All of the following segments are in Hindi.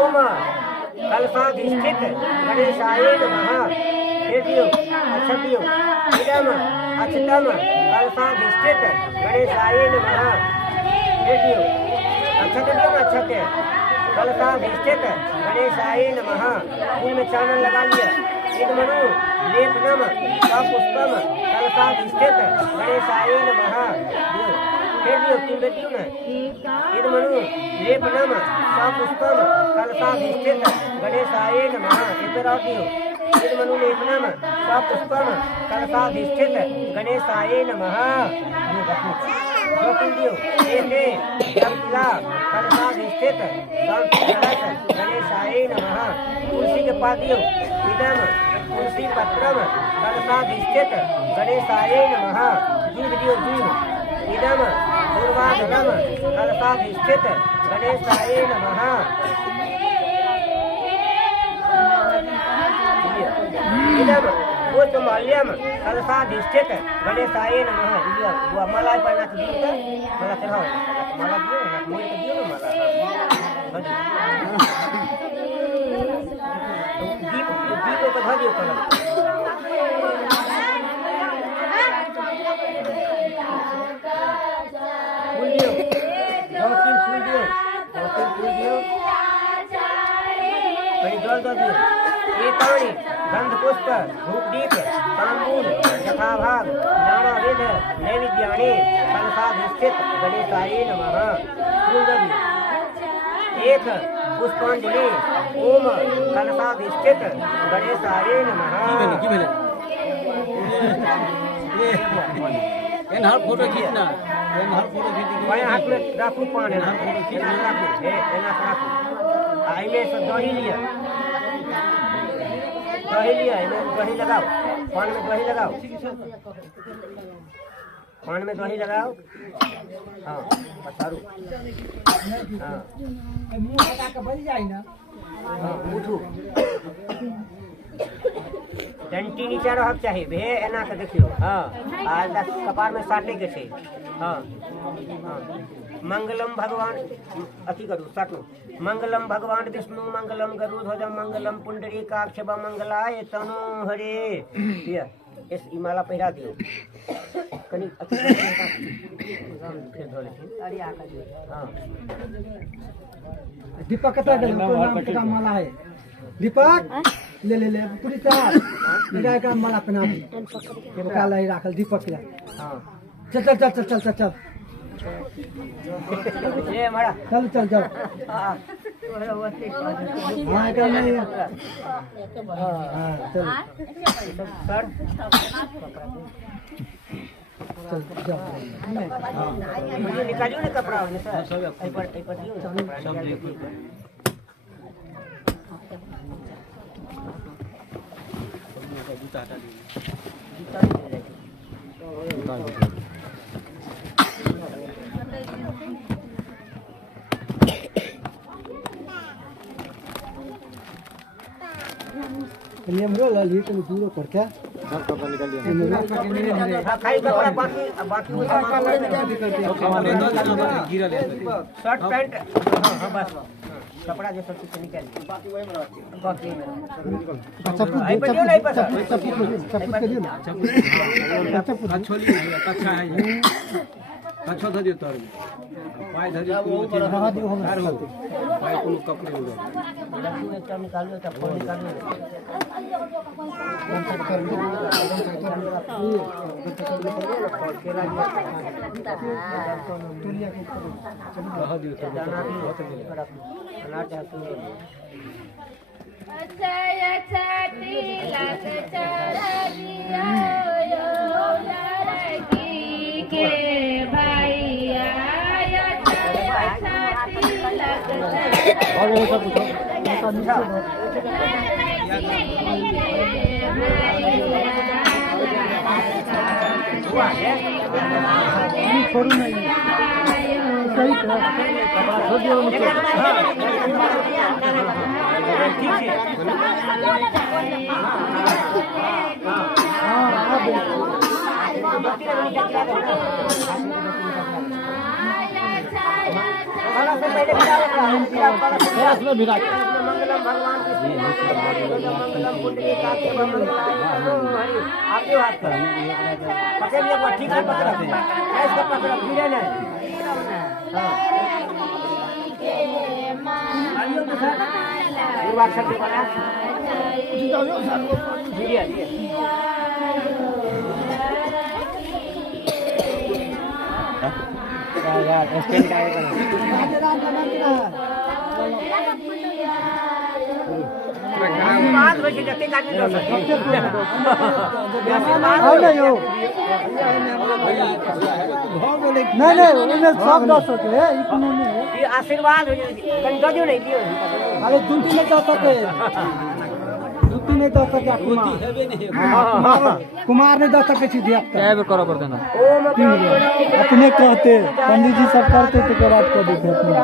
ओम कलशाधिष्ठित गणेशाय नमः। अक्षतियो इदम अक्षतम कलशाधिष्ठित गणेशाय नमः। अक्षते कलशाधिष्ठित गणेशाय नमः। फूल में चानन लगा लिया। इदमनु लेपनम सपुष्पम कलशाधिष्ठित गणेशाय नमः। फिर दियो तीन बेटियों ने इदमनु लेपनम सपुष्पम कलशाधिष्ठित गणेशाय नमः। इधर आओ दियो इदमनु लेपनम सपुष्पम कलशाधिष्ठित गणेशाय नमः। दियो एते जपला कलशाधिष्ठित गणेशाय नमः। तुलसी के पास दियो इदम तुलसी पत्रम कलशाधिष्ठित गणेशाय नमः। जीव दियो जीव इदम पूर्वाधनम कलशाधिष्ठित गणेशाय नमः। इदम पुष्पमाल्यम कलशाधिष्ठित गणेशाय नमः। वो माला पढ़ना चाहिए माला चढ़ाओ माला दियो ना मोर के दियो ना माला दीप दीप को धर दियो कलश फूल दियो दो तीन फूल दियो कहीं जल दो दियो एतानी गंध पुष्प धूप दीप तांबूल यथाभाग नाना विध नैवेद्यानि कलशाधिष्ठित गणेशाय नमः। फूल दो दियो एक पुष्पांजलि ओम कलशाधिष्ठित गणेशाय नमः। फोटो खींचना हाथ में राखू पान आई में सब दही लिया दही लगाओ पान में दही लगाओ पान में दही लगाओ। हाँ पसारू हाँ उठू डंटी नीचे रहक चाहिए भे एना के देखियो। हाँ आज कपार में साटे के छे। हाँ हाँ मंगलम भगवान अथी करू साटू मंगलम भगवान विष्णु मंगलम गरुध्वज मंगलम पुंडरीकाक्ष मंगलाय तनु हरे। इस इमाला पहिरा दियो कनी अथी फिर धोले हाँ दीपक कता गल तो नाम का माला है दीपक ले ले ले पूरी चार मेरा का माला पहना दी के काला ही राखल दीपक के। हाँ चल चल चल चल चल चल ये हमारा चल चल चल हाँ हां का नहीं हां चल सर चल जाओ मुझे निकालियो ना कपड़ा सर सब पर दियो सब जूता हटा दीजिए जूता ये हमरो लाली तो दूर करके सब कपड़ा निकाल लिया खाली कपड़ा बाकी बाकी वो सामान गिरा ले शर्ट पैंट हां बस कपड़ा जो सब कुछ निकाल बाकी वही में बाकी अच्छा आई बनियो नहीं पता चप्पू के दियो ना छोली अच्छा है पाछो धरियो तर पाय धरियो कोनो चीज हाँ दियो हम ठार हो पाय कोनो कपड़े उड़ो लड्डू एक निकालियो तब फोन निकालियो कह दियो तर अनार जातु अच्छा अच्छा तिलक चढ़िया यो लड़की के भैया अच्छा अच्छा तिलक छोड़ू नहीं सही छोड़ दियो मंगलम भगवान की मंगलम कुंडली काके आपके हाथ पर पकड़िए वो ठीक से पकड़ो ऐसे पकड़ो गिरे नहीं आइयो तो सर ये बात सत्य बना गिरे यार स्टैंड का बात होई जते काटी दो नहीं उन्हें सब दस सके ई कोनो नहीं ये आशीर्वाद हो कहीं गजो नहीं दियो अरे दुटी नहीं दस सके दुटी नहीं दस सके कुमार नहीं दस सके छी दिया क्या बे करो पड़ता ना ओम अपने कहते पंडित जी सब करते तो के बात कर देते अपने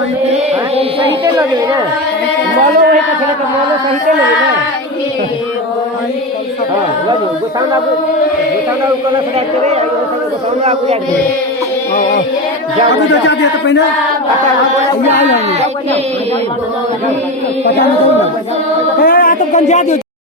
सहीते लगे ना मोलो वही का चले तो मोलो सहीते लगे ना हां लगे गोसाउंड आप कलश रख के गोसाउंड आप रख दे अभी तो जा दिया तो पहले पता नहीं ए आ तो गंजा दियो